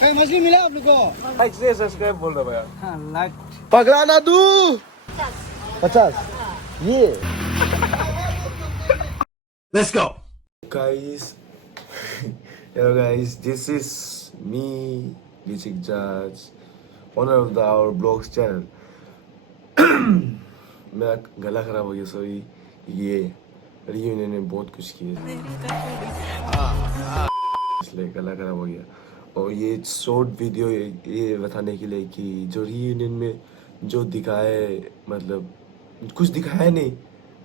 कहीं मछली मिला आप लोग को? लाइक से सब्सक्राइब बोल रहा भैया। हाँ लाइक। पगला ना तू 50 ये Let's go. guys. Hello guys, this is me, Vijik Judge, owner of our blogs channel. मेरा गला खराब हो गया, सॉरी। ये रियूनियन ने बहुत कुछ किया इसलिए गला खराब हो गया। और ये शॉर्ट वीडियो ये बताने के लिए कि जो रियूनियन में जो दिखाए, मतलब कुछ दिखाया नहीं,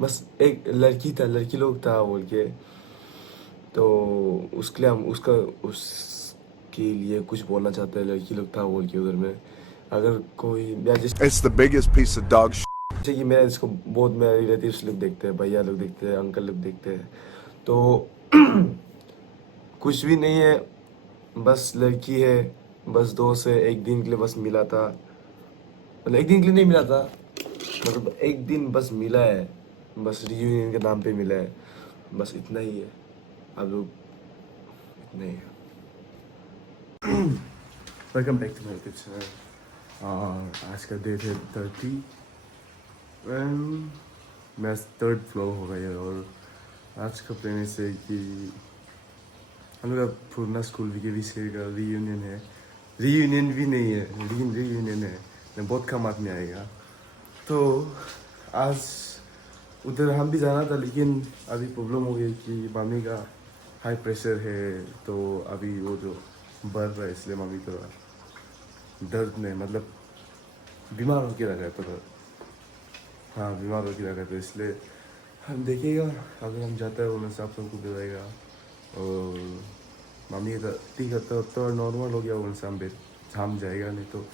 बस एक लड़की था, लड़की लोग था बोल के, तो उसके लिए हम उसके लिए कुछ बोलना चाहते हैं। लड़की लोग था बोल के उधर में, अगर कोई It's the biggest piece of dog shit. जैसे कि मैं इसको बहुत मेरे रिलेटिव्स लोग देखते हैं, भैया लोग देखते हैं, अंकल लोग देखते हैं, तो कुछ भी नहीं है, बस लड़की है, बस दोस्त है, एक दिन के लिए बस मिला था, मतलब एक दिन के लिए नहीं मिला था, मतलब एक दिन बस मिला है, बस रियूनियन के नाम पे मिला है, बस इतना ही है। आप लोग इतना ही है। Welcome back to my YouTube channel. और आज का डेट है 30 मेरा 3rd फ्लोर हो गया है। और आज का प्लान ऐसे कि हम लोग का पुराना स्कूल VKVC का रीयूनियन है। रीयूनियन भी नहीं है, रीयूनियन है, बहुत कम आदमी आएगा। तो आज उधर हम भी जाना था, लेकिन अभी प्रॉब्लम हो गई कि मम्मी का हाई प्रेशर है, तो अभी वो जो बढ़ रहा है, इसलिए मम्मी को दर्द में, मतलब बीमार होके रखा है, तो हाँ बीमार होके रखा है, तो इसलिए हम देखेगा, अगर हम जाते हैं उन्हें सब सबको बुलाएगा। और मम्मी का ठीक है तो नॉर्मल हो गया, उनसे हम जाएगा, नहीं तो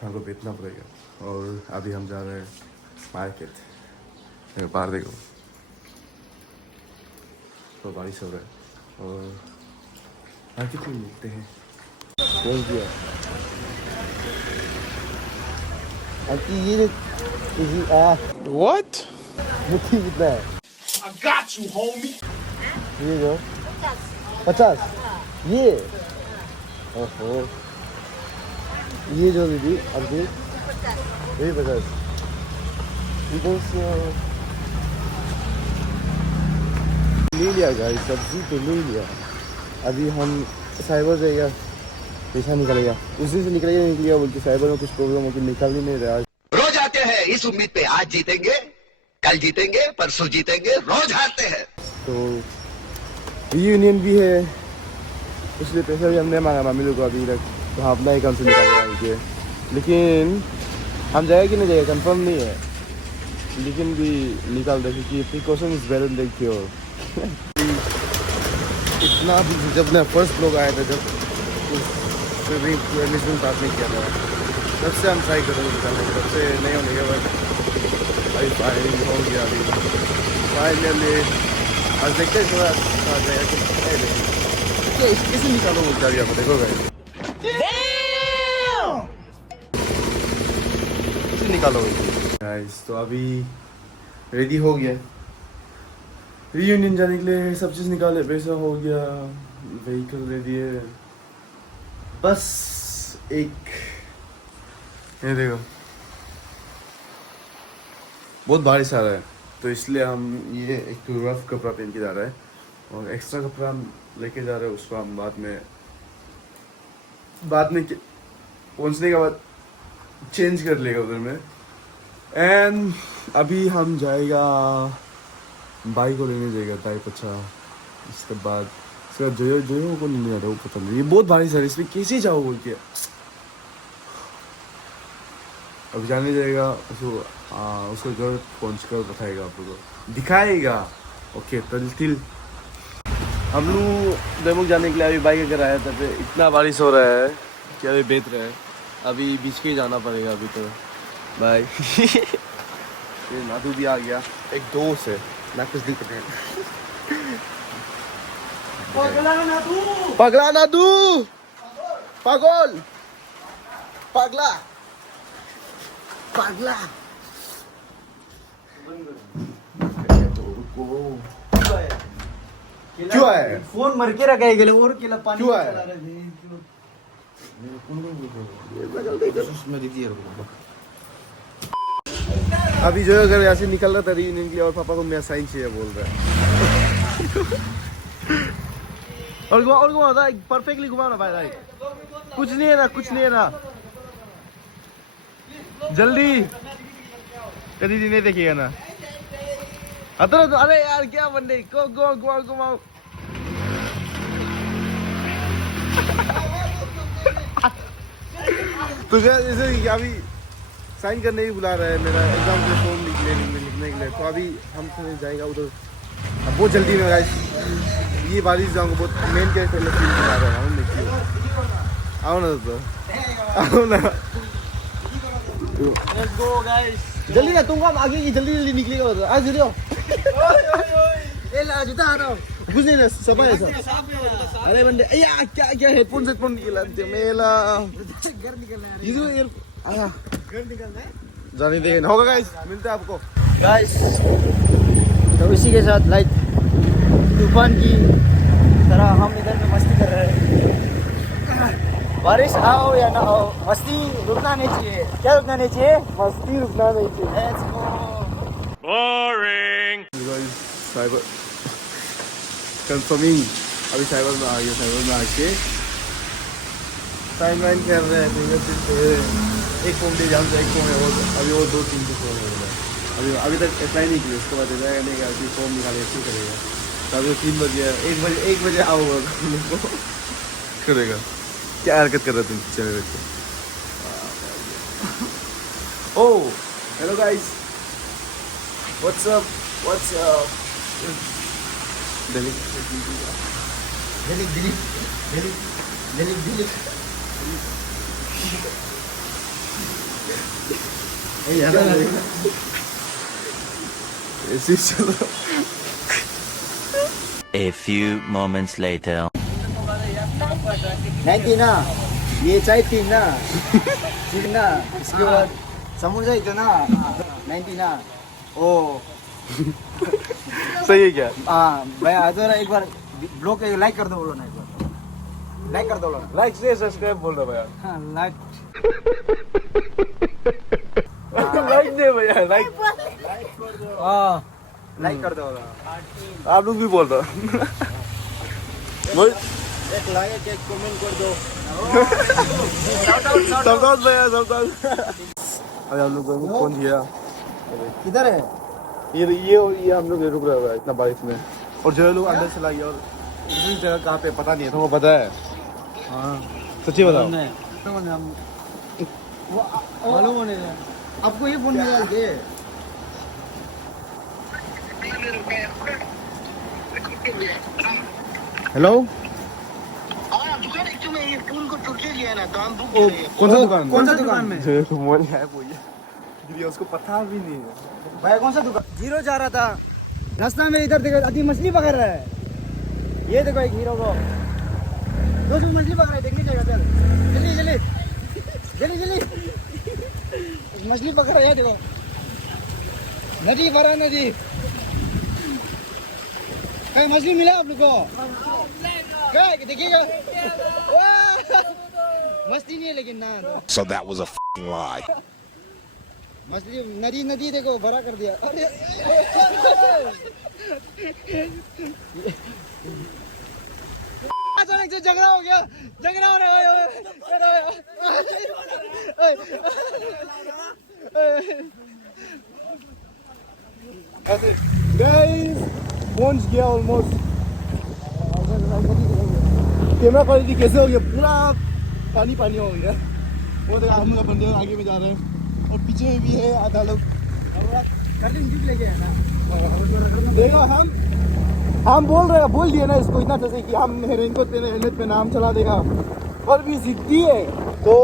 हमको बेचना पड़ेगा। और अभी हम जा रहे हैं मार्केट। बाहर देखो तो बारिश हो रहा है, और मार्केट में मिलते हैं। कौन किया ये What? मुट्ठी कितना है? I got you, homie. ये जो 50 ये, ओहो, ये जो दीदी अभी ये 50 ले लिया गाइस, सब्जी तो ले लिया। अभी हम साइबर जाएगा, पैसा निकलेगा, उसी से निकलेगा बोल के साइबर में कुछ प्रॉब्लम हो के निकल ही नहीं रहा। रोज आते हैं इस उम्मीद पे, आज जीतेंगे, कल जीतेंगे, परसों जीतेंगे, रोज हारते हैं। तो यूनियन भी है, इसलिए पैसा भी हमने मांगा मम्मी लोग को अभी तक, तो हम अपना अकाउंट से निकालेंगे। लेकिन हम जाएगा कि नहीं जाएगा कंफर्म नहीं है, लेकिन भी निकाल दे, क्योंकि precaution is better than cure. इतना भी जब मैं फर्स्ट लोग आया था, जब स्विमिंग पार्क में किया था, तब से हम ट्राई करेंगे निकालने की, तब से नहीं होने के बाद अभी फाइनली हो गया। अभी फाइनली आज देखते हैं थोड़ा आ जाएगा कि कैसे निकालो बोलता अभी, आपको देखो भाई कैसे निकालो गाइस। तो अभी रेडी हो गया रीयूनियन जाने के लिए, सब चीज़ निकाले, पैसा हो गया, व्हीकल रेडी है, बस एक ये देखो बहुत बारिश आ रहा है, तो इसलिए हम ये एक रफ कपड़ा पहन के जा रहे हैं, और एक्स्ट्रा कपड़ा हम लेके जा रहे हैं, उसको हम बाद में पहुंचने के बाद चेंज कर लेगा उधर में। एंड अभी हम जाएगा बाइक को लेने जाएगा टाइप, अच्छा इसके बाद जो को नहीं जाता, वो पता नहीं, ये बहुत बारिश है, इसमें कैसे जाओ बोल के। अब जाने जाएगा उसको घर पहुँच कर बताएगा, आप लोगों को दिखाएगा। ओके तिल हम लोग डेमो जाने के लिए अभी बाइक अगर आया था, इतना बारिश हो रहा है कि अभी बेच रहे हैं, अभी बीच के ही जाना पड़ेगा अभी तो। बाय। ये नादू भी आ गया, एक दोस्त है ना, कुछ दिक्कत है। पगला नादू पागल पगला पगला क्यों आया है? फोन मर के रखा है और केला पानी क्यों आया? चला रहा है। अभी जो अगर यहाँ से निकल रहा था रीयूनियन के लिए और पापा को मेरा साइन चाहिए बोल रहा है। और घुमा था परफेक्टली घुमा ना भाई। कुछ नहीं है ना, कुछ नहीं है ना, जल्दी कभी नहीं देखिएगा ना। अरे यार क्या बंदे को घुमाओ घुमाओ। तो जैसे कि अभी साइन करने भी बुला रहा है, मेरा एग्जाम के फॉर्म लिखने के लिए। तो अभी हम तो जाएगा उधर अब बहुत जल्दी में गाइस। ये बारिश जाऊँगा बहुत मेन कैरेक्टर में फील बना रहा हूँ। देखिए आओ ना, तो आओ ना, लेट्स गो गाइस। जल्दी ना, तुम हम आगे की जल्दी निकलेगा। आज जल्दी आओ। ए ला जूता आ रहा हूं। कुछ नहीं ना, सब है सब। अरे बंदे या क्या हेडफोन निकला मेला घर निकलना है। इधर यार आया घर निकलना है जाने देंगे। होगा गाइस, मिलते हैं आपको गाइस। तो इसी के साथ लाइक तूफान की तरह हम इधर में मस्ती कर रहे हैं। बारिश आओ या ना आओ, मस्ती रुकना नहीं चाहिए। क्या रुकना नहीं चाहिए? मस्ती रुकना नहीं चाहिए। Let's go. साइबर कंफर्मिंग अभी साइबर में आ गया। साइबर में आके टाइम लाइन कर रहे हैं। फिंगरप्रिंट एक फॉर्म दे जाऊँ तो एक फॉर्म है, और अभी और 2-3 फॉर्म है। अभी तक अप्लाई नहीं किया, उसके बाद जाएगा नहीं का अभी फॉर्म निकाले ऐसे करेगा। तो अभी 3 बजे 1 बजे आओ करेगा। क्या हरकत कर रहे तुम चले रखे? Oh hello guys, what's up Delhi ऐसे चलो। A few moments later. 90 ना, ये चाय 3 ना, ठीक ना। इसके बाद समोसा इतना 90 ना। ओ सही है क्या? हाँ भैया जरा एक बार ब्लॉग लाइक कर दो, बोलो ना एक बार लाइक कर दो। लाइक से सब्सक्राइब बोल रहा भैया। हाँ लाइक लाइक दे भैया, लाइक हाँ लाइक कर दो। आप लोग भी बोल रहे हो। एक लाइक एक कमेंट कर दो। सबदास भैया सबदास। अरे हम लोग को फोन दिया किधर है? ये हम लोग रुक रहा है इतना बारिश में, और जो लोग अंदर चला गया। और दूसरी जगह कहाँ पे पता नहीं है, तुमको पता है? हाँ सच्ची बताओ। मालूम होने आपको ये फोन मिला के हेलो, दुकान एक में ये फोन को टूट गया ना, तो हम बुक कौन सा दुकान? कौन सा दुकान में? मोबाइल है वो ये उसको पता भी नहीं है। भाई कौन सा दुकान? जीरो जा रहा था रास्ता में, इधर देखो अभी मछली पकड़ रहा है। ये देखो एक हीरो को 200 मछली पकड़ रहा है, देखने जाएगा। चल जल्दी मछली पकड़ रहा है। देखो नदी भरा, नदी कहीं मछली मिला आप लोग को? क्या देखिएगा, मछली नहीं है लेकिन ना। So that was a f***ing lie. मछली नदी देखो भरा कर दिया। अरे अचानक से झगड़ा हो गया, झगड़ा हो रहा ऐसे गाइस पहुंच गया ऑलमोस्ट। कैमरा क्वालिटी कैसे हो गया? पूरा पानी हो गया। वो देखो हम लोग बंदे आगे में जा रहे हैं और पीछे में भी है आधा लोग। देखो हम बोल दिए ना इसको इतना जैसे कि हम रेनकोट पे हेलमेट पे नाम चला देगा, और भी जिद्दी है। तो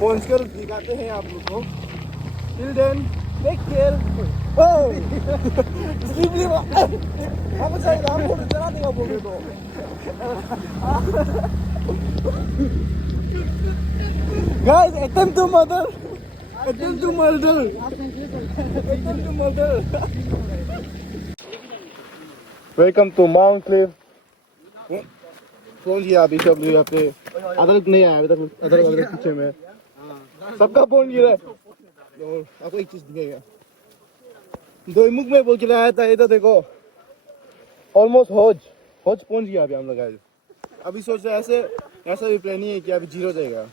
पहुंच कर दिखाते हैं आप लोग को। Till then take care. हम चला देगा बोले तो। Guys, attempt to murder. Welcome to Mount Cliff. Phone किया अभी सब यहाँ पे, अदरक नहीं आया अभी तक, अदरक पीछे में सबका फोन गिरा। और आपको एक चीज दिखेगा, दोईमुख में बोल के लाया था, इधर देखो ऑलमोस्ट हौज पहुंच गया अभी हम लोग। अभी सोच रहे ऐसे ऐसा भी प्लान नहीं है कि अभी जीरो देगा।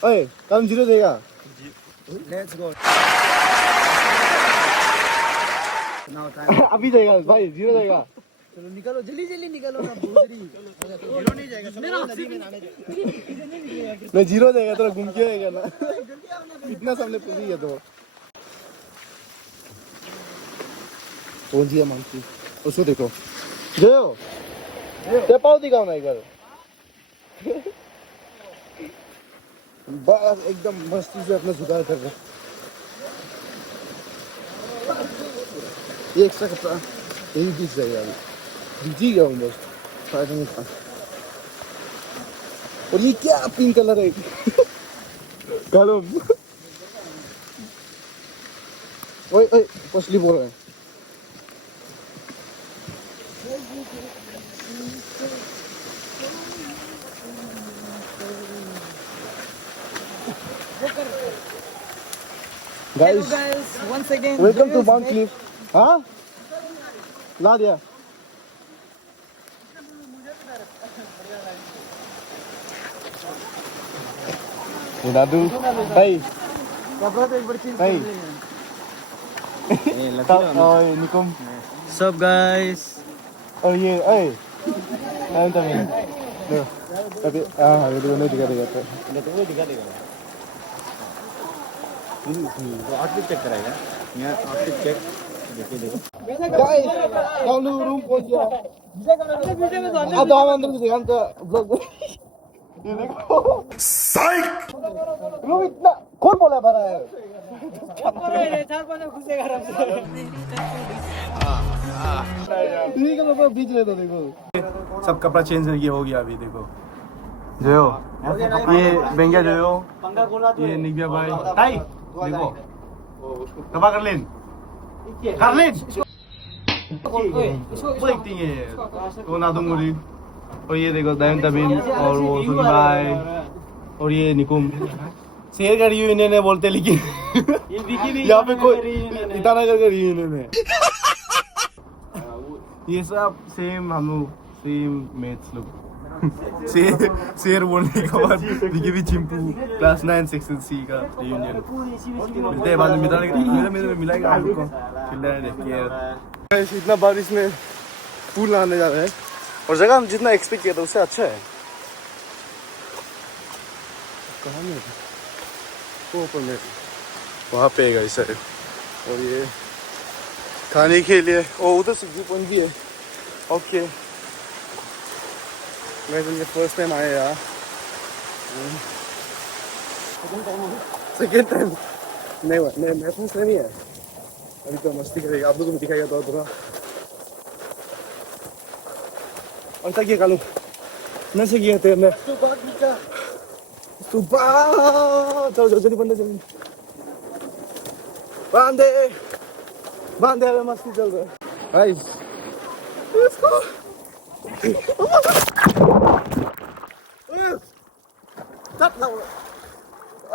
ओए कल जीरो देगा। Let's go now time. अभी जाएगा भाई, जीरो जाएगा। चलो निकलो, जल्दी जल्दी निकलो ना, भूसरी जीरो नहीं जाएगा, सब नदी में नहाने जाएगा। नहीं जीरो जाएगा तो घूम के आएगा ना। इतना सामने पहुंच गया तो पहुंच गया मानसी। उसको देखो जो ये पाव दिखाओ ना एक बार। बस एकदम मस्ती से अपना जुगाड़ कर रहा है। ये एक्स्ट्रा कपड़ा यही दिख जाएगा अभी, जी गया हूँ बस फायदा नहीं था। और ये क्या पिंक कलर है? कलम। ओए ओए पसली बोल रहे हैं। Hello guys, once again welcome to Mount Cliff. हाँ ला दिया। दादू भाई कपड़ा तो एक बार चेंज भाई और निकुम सब गाइस। और ये ओए टाइम तो नहीं दो अभी हाँ ये तो नहीं दिखा देगा तो वो दिखा देगा, तो आउटफिट चेक कराएगा यहाँ, आउटफिट चेक देखो। गाइस हम लोग रूम पहुंच गया। अब हम अंदर घुसे हम तो ब्लॉग ये देखो रूम इतना कौन बोला भरा है? ठीक है बाबा बीच में तो देखो सब कपड़ा चेंज हो गया अभी देखो जो ये बेंगा जो ये निव्या भाई ताई देखो कपा कर लेन वो एक्टिंग है वो नादुंगुली। और ये देखो दयन तबिन और वो सुनी भाई और ये निकुम शेयर का रियूनियन है बोलते, लेकिन यहाँ पे कोई ईटानगर का रियूनियन है। ये सब सेम हम लोग सेम मेट्स लोग। शेर बोलने के बाद दिखे भी चिंपू क्लास 9 सेक्शन सी का रियूनियन मिलते हैं बाद में मिलाएगा हम लोग को। इतना बारिश में पूल नहाने जा रहे हैं और जगह हम जितना एक्सपेक्ट किया था उससे अच्छा है। कहाँ में वो ऊपर में वहाँ पे है सर। और ये खाने के लिए ओ उधर सब्जी पॉइंट भी है। ओके मैं तो फर्स्ट टाइम आया यार, सेकेंड टाइम नहीं हुआ नहीं मेरा फर्स्ट टाइम ही है। अभी तो मस्ती करेगा, आप लोगों को दिखाएगा तो थोड़ा और तक ये कालू मैं से किया थे मैं सुबह चलो चलो जल्दी बंदे जल्दी बांधे मस्ती चल रहा है गाइस। Let's go.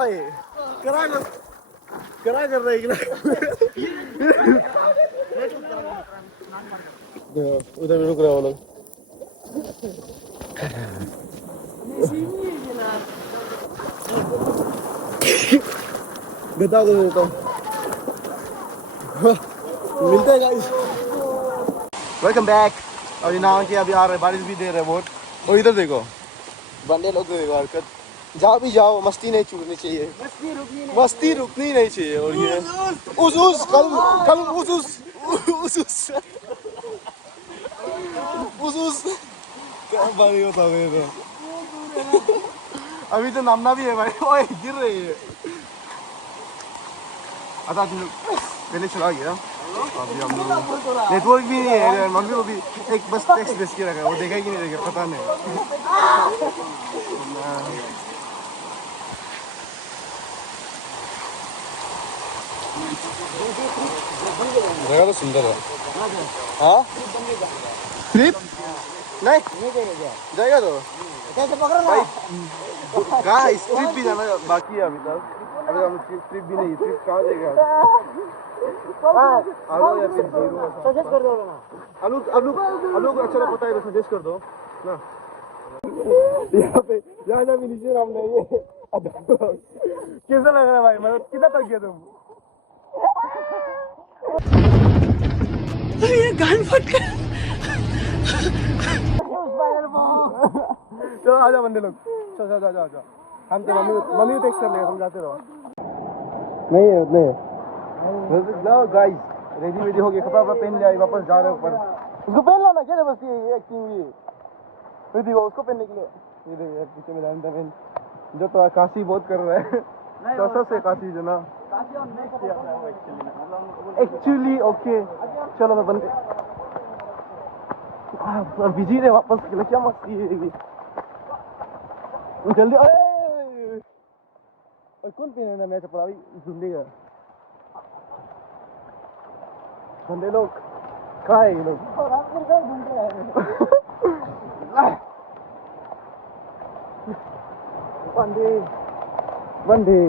ओए करा कर रहे उधर रुक रहे वो लोग। बता दो देता हूँ मिलते हैं गाइस। Welcome back. और यहाँ के अभी आ रहे बारिश भी दे रहे बहुत। और इधर देखो बंदे लोग देखो हरकत, जाओ भी जाओ मस्ती नहीं छूटनी चाहिए, मस्ती रुकनी नहीं चाहिए। और ये उस कल उस क्या बारी होता है तो अभी तो नामना भी है भाई। ओए गिर रही है अच्छा पहले चला गया। अभी हम लोग नेटवर्क भी नहीं है, मम्मी को भी एक बस टेक्स्ट भेज के रखा है, वो देखा कि नहीं देखा पता नहीं। जगह तो सुंदर है। हाँ ट्रिप नहीं जाएगा तो कैसे पकड़ना भाई गाइस ट्रिप भी जाना बाकी है अभी तक अभी हम ट्रिप भी नहीं ट्रिप कहाँ जाएगा आलू या फिर सजेस्ट कर दो ना आलू अच्छा पता है तो सजेस्ट कर दो ना यहाँ पे जाना भी नीचे नाम नहीं है कैसा लग रहा है भाई मतलब कितना थक गया तुम ये गान फट गया चलो आजा बंदे लोग चलो जा हम तो मम्मी टेक्स्ट कर लेगा समझाते रहो नहीं जाओ गाइस रेडी हो गए कपड़ा पहन लिया वापस जा रहे ऊपर उसको पहन लो ना क्या जबरदस्ती है एक्टिंग हुई देखो उसको पहनने के लिए ये देखो यार पीछे में जानता मैं जो तो काशी बहुत कर रहा है तो से काशी जो ना एक्चुअली ओके चलो मैं बंद बिजी रहे वापस के लिए क्या मस्ती है जल्दी कौन पहने ना मैं चप्पल अभी झुंडेगा बंदे लोग कहाँ है ये लोग बंदे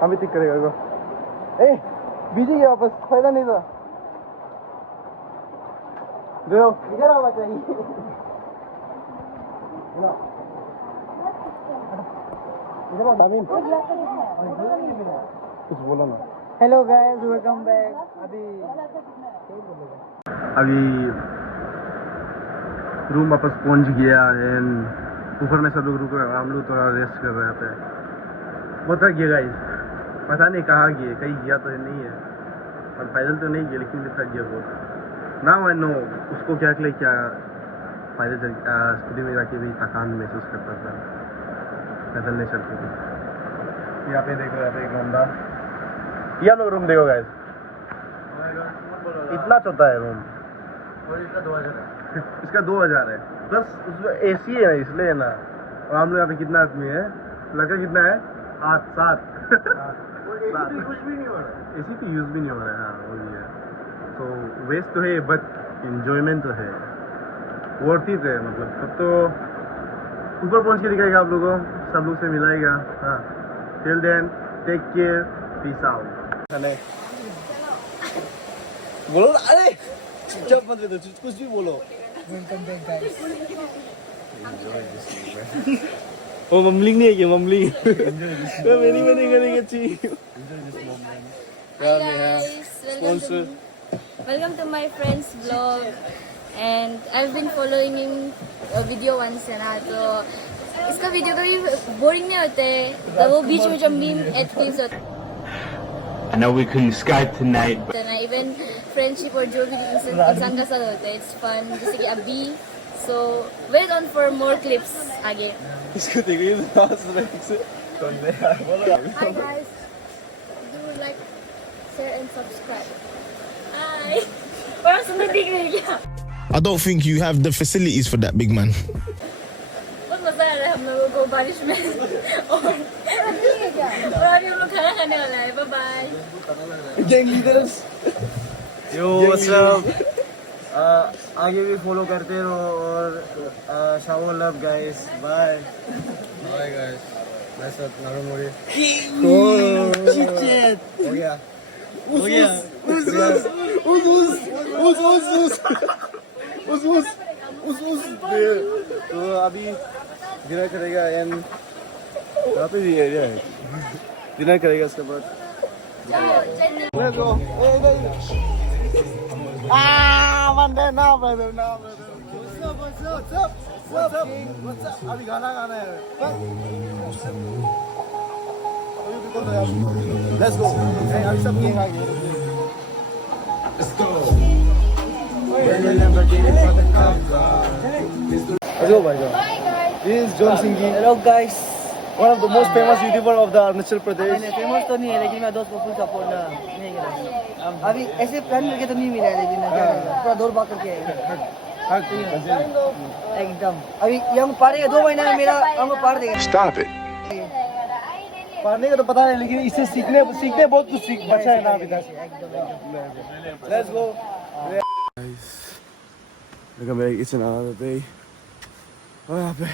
हम भी टिक करेगा इसको ए बिजी है वापस फायदा नहीं था देखो इधर आना चाहिए कुछ बोला ना हेलो गाइस वेलकम बैक अभी रूम वापस पहुंच गया एंड ऊपर में सब लोग रुक रहे हम लोग थोड़ा रेस्ट कर रहे थे बहुत थक गया गाइस पता नहीं कहाँ गए कहीं गया तो नहीं है और पैदल तो नहीं गया लेकिन थक गया बहुत ना मैं नो उसको क्या पैदल स्कूटी में जाके भी थकान महसूस करता था पैदल नहीं चलती थी यहाँ पे देखो यहाँ पे एक बंदा ये लोग रूम देखो गाइस इतना छोटा है रूम इसका 2000 है प्लस उसमें एसी है इसलिए ना और हम लोग यहाँ पे कितना आदमी है लड़का कितना है 7 कुछ भी नहीं हो रहा एसी तो यूज भी नहीं हो रहा है हाँ वही है तो वेस्ट तो है बट इंजॉयमेंट तो है वर्थ इट है मतलब तब तो ऊपर पहुंच के दिखाएगा आप लोगों सब लोग से मिलाएगा हाँ till then take care peace out बोलो अरे चुपचाप मत बैठो कुछ भी बोलो वेलकम बैक गाइस ओ ममलिंग नहीं है क्या ममलिंग मैंने करेंगे ची Hi guys, welcome to my friend's vlog and I've been following him video once ना तो इसका वीडियो कभी बोरिंग नहीं होते तो वो बीच में जो मीम एड क्लिप्स होते I know we couldn't Skype tonight, but हैं ना इवन फ्रेंडशिप और जो भी इंसान का साथ होता है it's fun जैसे कि अभी so wait on for more clips आगे इसको देखो ये पास में से कौन है बोलो Hi guys, do like, share and subscribe. Hi. Parang sunod din क्या? I don't think you have the facilities for that, big man. बहुत मजा आ रहा है हम लोगों को बारिश में और अभी हम लोग खाना खाने वाला है bye bye gang leaders yo what's up आगे भी फॉलो करते रहो और show love guys bye guys nice नारुमोरी चिट हो गया उस तो अभी डिनर करेगा एंड यहाँ पे भी एरिया है डिनर करेगा उसके बाद let's go Monday now brother what's up अभी गाना गाना है let's go अभी सब गैंग आ गए let's go भाई this is John Singh Hello guys, one of the most famous YouTuber of the Arunachal Pradesh. Famous तो नहीं है लेकिन मैं दोस्त को फुल सपोर्ट ना नहीं करा अभी ऐसे प्लान करके तो नहीं मिला है लेकिन पूरा दौड़ भाग करके एकदम अभी हम पारेगा 2 महीना में मेरा हमको पार देगा Stop it. पढ़ने का तो पता नहीं लेकिन इससे सीखने बहुत कुछ सीख बचा है ना अभी तक. Let's go. Welcome back. It's another day. और यहाँ पे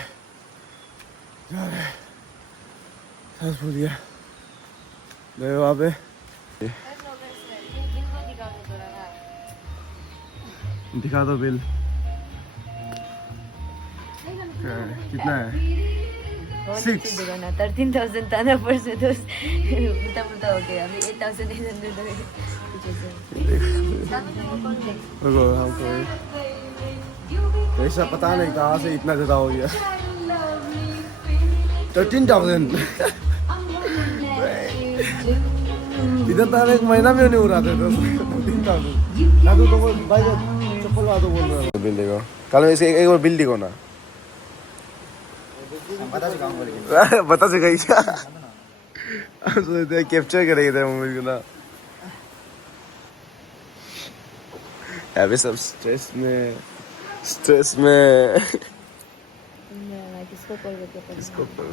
जा रहे हैं सांस फूल गया गए वहाँ पे दिखा दो बिल कितना है 6 13,000 था ना परसों तो उल्टा हो गया अभी 8,800 रुको हमको ऐसा पता नहीं कहाँ से इतना ज़्यादा हो गया 13,000 इधर तो एक महीना में नहीं हो रहा था 13,000 ना तो भाई चप्पल ला दो बोल रहा हूँ बिल देखो कल में इसके एक और बिल देखो ना बता सका क्या हम सोचते कैप्चर करेंगे थे मूवी को ना अभी सब स्ट्रेस में किसको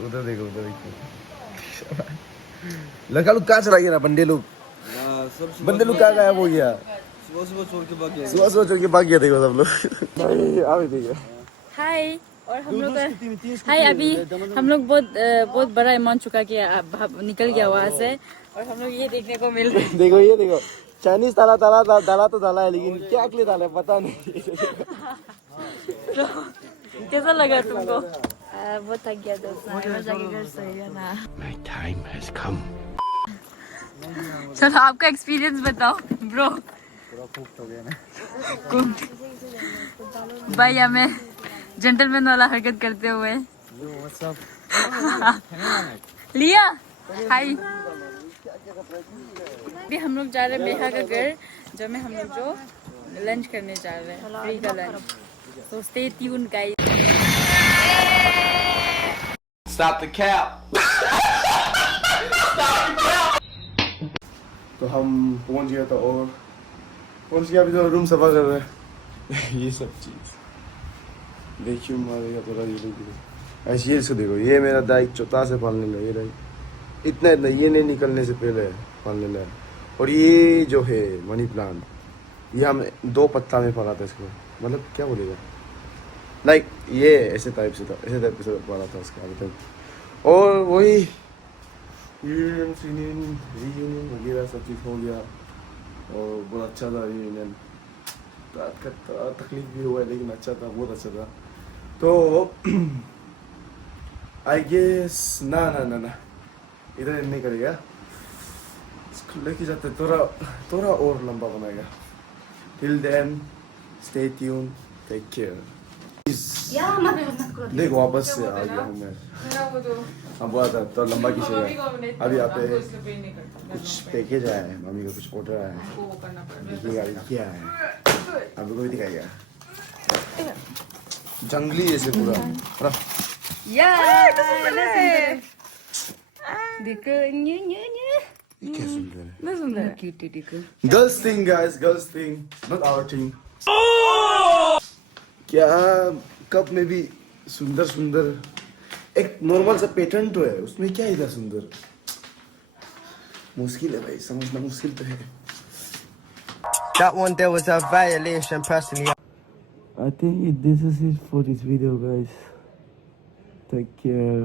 उधर देखो लड़का लोग कहाँ चला गया ना बंदे लोग कहाँ गायब हो गया सुबह छोड़ के भाग गया देखो सब लोग अभी देखो हाय और हम लोग हाय अभी हम लोग बहुत बड़ा अमाउंट चुका के निकल गया वहाँ से और हम लोग ये देखने को मिल रहा है देखो ये देखो चाइनीज डाला तो डाला है लेकिन क्या के लिए डाला है पता नहीं कैसा लगा तुमको बहुत थक गया दोस्त जाके घर सोएगा ना My time has come. चलो आपका एक्सपीरियंस बताओ ब्रो भाई हमें जेंटलमैन वाला हरकत करते हुए लिया हाय अभी हम लोग जा रहे हैं बेहा का घर जब में हम लोग जो लंच करने जा रहे हैं फ्री का लंच तो stay tune guys Stop the cap. तो हम पहुंच गया था और पहुंच गया अभी तो रूम सफा कर रहे हैं ये सब चीज देखियो मारेगा पूरा ये लोग ऐसे ये इसको देखो ये मेरा दाई चौथा से पालने लगा ये दाई इतना ये नहीं निकलने से पहले पालने लगा और ये जो है मनी प्लांट ये हम 2 पत्ता में पाला था इसको मतलब क्या बोलेगा लाइक ये ऐसे टाइप से पाला था इसका अभी तक और वही रियूनियन वगैरह सब चीज़ हो गया और बहुत अच्छा था रियूनियन तकलीफ भी हुआ लेकिन अच्छा था बहुत अच्छा था तो आई गेस ना इधर नहीं करेगा इसको लेके जाते थोड़ा और लंबा बनाएगा till then stay tune take care देख वापस से आ गया हूँ मैं अब बोला था तो लंबा खींचेगा अभी यहाँ पे कुछ पैकेज आया है मम्मी का कुछ ऑर्डर आया है देखिएगा अभी क्या है आप लोगों को भी दिखाएगा जंगली जैसे पूरा देखो क्या सुंदर है ना सुंदर क्यूट देखो girls thing guys girls thing not our thing क्या कप में भी सुंदर एक नॉर्मल सा पैटर्न तो है उसमें क्या इधर सुंदर मुश्किल है भाई समझना मुश्किल तो है That one there was a violation personally I think this is it for this video guys take care